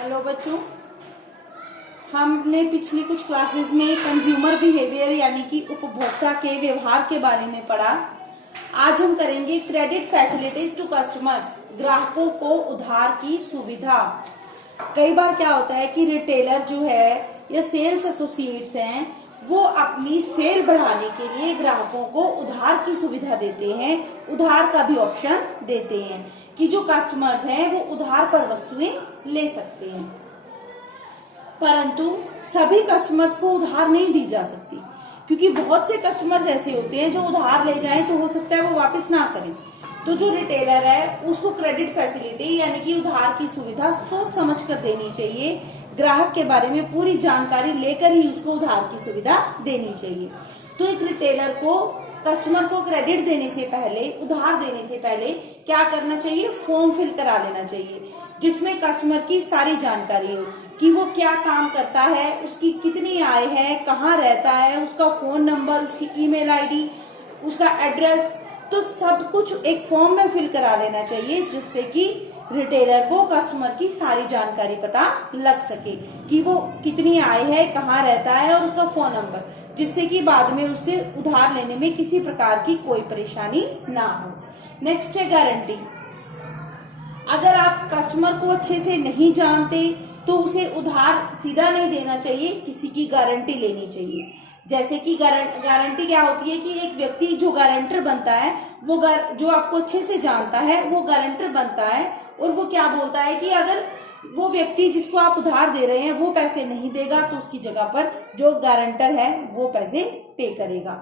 Hello बच्चों, हमने पिछली कुछ क्लासेस में कंज्यूमर बिहेवियर यानी कि उपभोक्ता के व्यवहार के बारे में पढ़ा। आज हम करेंगे क्रेडिट फैसिलिटीज टू कस्टमर्स, ग्राहकों को उधार की सुविधा। कई बार क्या होता है कि रिटेलर जो है या सेल्स एसोसिएट्स हैं वो अपनी सेल बढ़ाने के लिए ग्राहकों को उधार की सुविधा देते हैं, उधार का भी ऑप्शन देते हैं कि जो कस्टमर्स हैं वो उधार पर वस्तुएं ले सकते हैं। परंतु सभी कस्टमर्स को उधार नहीं दी जा सकती, क्योंकि बहुत से कस्टमर्स ऐसे होते हैं जो उधार ले जाएं तो हो सकता है वो वापस ना करें। तो जो रिटेलर है उसको क्रेडिट फैसिलिटी यानी कि उधार की सुविधा सोच समझ कर देनी चाहिए। ग्राहक के बारे में पूरी जानकारी लेकर ही उसको उधार की सुविधा देनी चाहिए। तो एक रिटेलर को कस्टमर को क्रेडिट देने से पहले, उधार देने से पहले क्या करना चाहिए? फॉर्म फिल करा लेना चाहिए जिसमें कस्टमर की सारी जानकारी हो कि वो क्या काम करता है, उसकी कितनी आय है, कहाँ रहता है, उसका फोन नंबर, उसकी ईमेल आईडी, उसका एड्रेस, तो सब कुछ एक फॉर्म में फिल करा लेना चाहिए जिससे कि रिटेलर को कस्टमर की सारी जानकारी पता लग सके कि वो कितनी आय है, कहाँ रहता है और उसका फोन नंबर, जिससे कि बाद में उससे उधार लेने में किसी प्रकार की कोई परेशानी ना हो। नेक्स्ट है गारंटी। अगर आप कस्टमर को अच्छे से नहीं जानते तो उसे उधार सीधा नहीं देना चाहिए, किसी की गारंटी लेनी चाहिए। जैसे कि गारंटी क्या होती है कि एक व्यक्ति जो गारंटर बनता है वो जो आपको अच्छे से जानता है वो गारंटर बनता है, और वो क्या बोलता है कि अगर वो व्यक्ति जिसको आप उधार दे रहे हैं वो पैसे नहीं देगा तो उसकी जगह पर जो गारंटर है वो पैसे पे करेगा।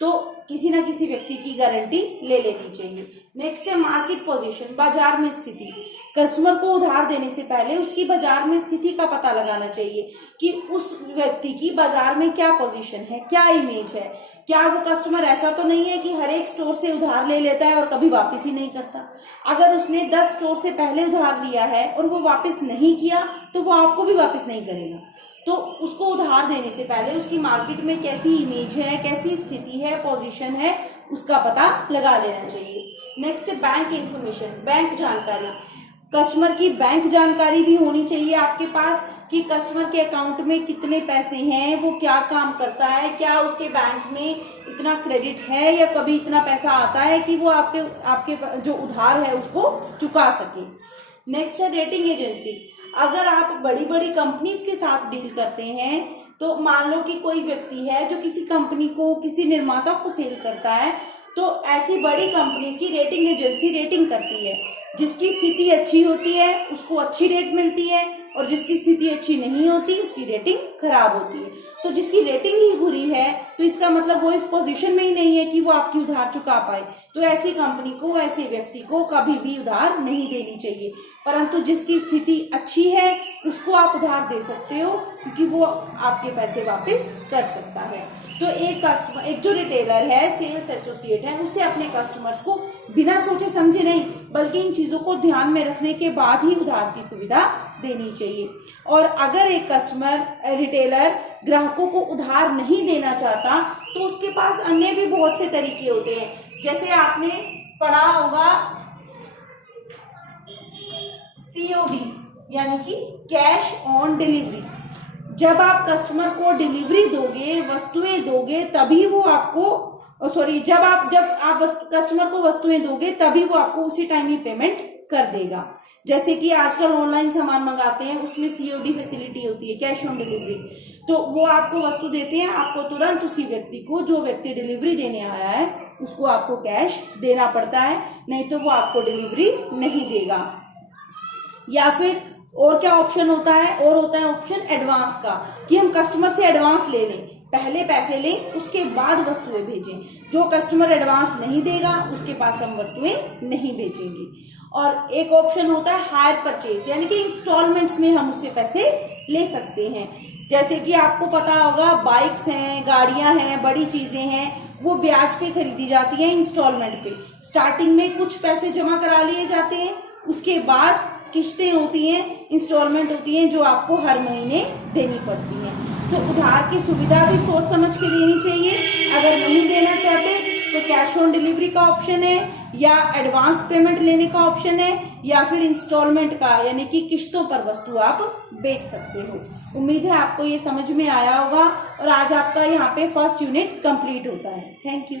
तो किसी ना किसी व्यक्ति की गारंटी ले लेनी चाहिए। नेक्स्ट है मार्केट पोजीशन, बाजार में स्थिति। कस्टमर को उधार देने से पहले उसकी बाजार में स्थिति का पता लगाना चाहिए कि उस व्यक्ति की बाजार में क्या पोजीशन है, क्या इमेज है। क्या वो कस्टमर ऐसा तो नहीं है कि हर एक स्टोर से उधार ले लेता है और कभी वापस ही नहीं करता। अगर उसने 10 स्टोर से पहले उधार लिया है और वो वापस नहीं किया तो वो आपको भी वापस नहीं करेगा। तो उसको उधार देने से पहले उसकी मार्केट में कैसी इमेज है, कैसी स्थिति है, पोजीशन है, उसका पता लगा लेना चाहिए। नेक्स्ट बैंक इंफॉर्मेशन, बैंक जानकारी। कस्टमर की बैंक जानकारी भी होनी चाहिए आपके पास कि कस्टमर के अकाउंट में कितने पैसे हैं, वो क्या काम करता है, क्या उसके बैंक में इतना क्रेडिट है या कभी इतना पैसा आता है कि वो आपके जो उधार है उसको चुका सके। नेक्स्ट है रेटिंग एजेंसी। अगर आप बड़ी बड़ी कंपनीज के साथ डील करते हैं तो मान लो कि कोई व्यक्ति है जो किसी कंपनी को, किसी निर्माता को सेल करता है, तो ऐसी बड़ी कंपनीज की रेटिंग एजेंसी रेटिंग करती है। जिसकी स्थिति अच्छी होती है उसको अच्छी रेट मिलती है और जिसकी स्थिति अच्छी नहीं होती उसकी रेटिंग खराब होती है। तो जिसकी रेटिंग ही बुरी है तो इसका मतलब वो इस पोजीशन में ही नहीं है कि वो आपकी उधार चुका पाए। तो ऐसी कंपनी को, ऐसे व्यक्ति को कभी भी उधार नहीं देनी चाहिए। परंतु जिसकी स्थिति अच्छी है उसको आप उधार दे सकते हो क्योंकि वो आपके पैसे वापस कर सकता है। तो एक जो रिटेलर है, सेल्स एसोसिएट है, उसे अपने कस्टमर्स को बिना सोचे समझे नहीं बल्कि इन चीजों को ध्यान में रखने के बाद ही उधार की सुविधा देनी चाहिए। और अगर एक रिटेलर ग्राहकों को उधार नहीं देना चाहता तो उसके पास अन्य भी बहुत से तरीके होते हैं। जैसे आपने पढ़ा होगा COD यानी कि कैश ऑन डिलीवरी। जब आप कस्टमर को डिलीवरी दोगे, वस्तुएं दोगे, तभी वो आपको जब आप कस्टमर को वस्तुएं दोगे तभी वो आपको उसी टाइम ही पेमेंट कर देगा। जैसे कि आजकल ऑनलाइन सामान मंगाते हैं उसमें COD फैसिलिटी होती है, कैश ऑन डिलीवरी। तो वो आपको वस्तु देते हैं, आपको तुरंत उसी व्यक्ति को, जो व्यक्ति डिलीवरी देने आया है उसको आपको कैश देना पड़ता है, नहीं तो वो आपको डिलीवरी नहीं देगा। या फिर और क्या ऑप्शन होता है? और होता है ऑप्शन एडवांस का, कि हम कस्टमर से एडवांस ले लें, पहले पैसे लें उसके बाद वस्तुएं भेजें। जो कस्टमर एडवांस नहीं देगा उसके पास हम वस्तुएं नहीं भेजेंगे। और एक ऑप्शन होता है हायर परचेज यानी कि इंस्टॉलमेंट्स में हम उससे पैसे ले सकते हैं। जैसे कि आपको पता होगा बाइक्स हैं, गाड़ियां हैं, बड़ी चीजें हैं, वो ब्याज पे खरीदी जाती है इंस्टॉलमेंट पे। स्टार्टिंग में कुछ पैसे जमा करा लिए जाते हैं, उसके बाद किश्तें होती हैं, इंस्टॉलमेंट होती हैं जो आपको हर महीने देनी पड़ती हैं। तो उधार की सुविधा भी सोच समझ के लेनी चाहिए। अगर नहीं देना चाहते तो कैश ऑन डिलीवरी का ऑप्शन है, या एडवांस पेमेंट लेने का ऑप्शन है, या फिर इंस्टॉलमेंट का यानी कि किस्तों पर वस्तु आप बेच सकते हो। उम्मीद है आपको ये समझ में आया होगा और आज आपका यहाँ पे फर्स्ट यूनिट कंप्लीट होता है। Thank you.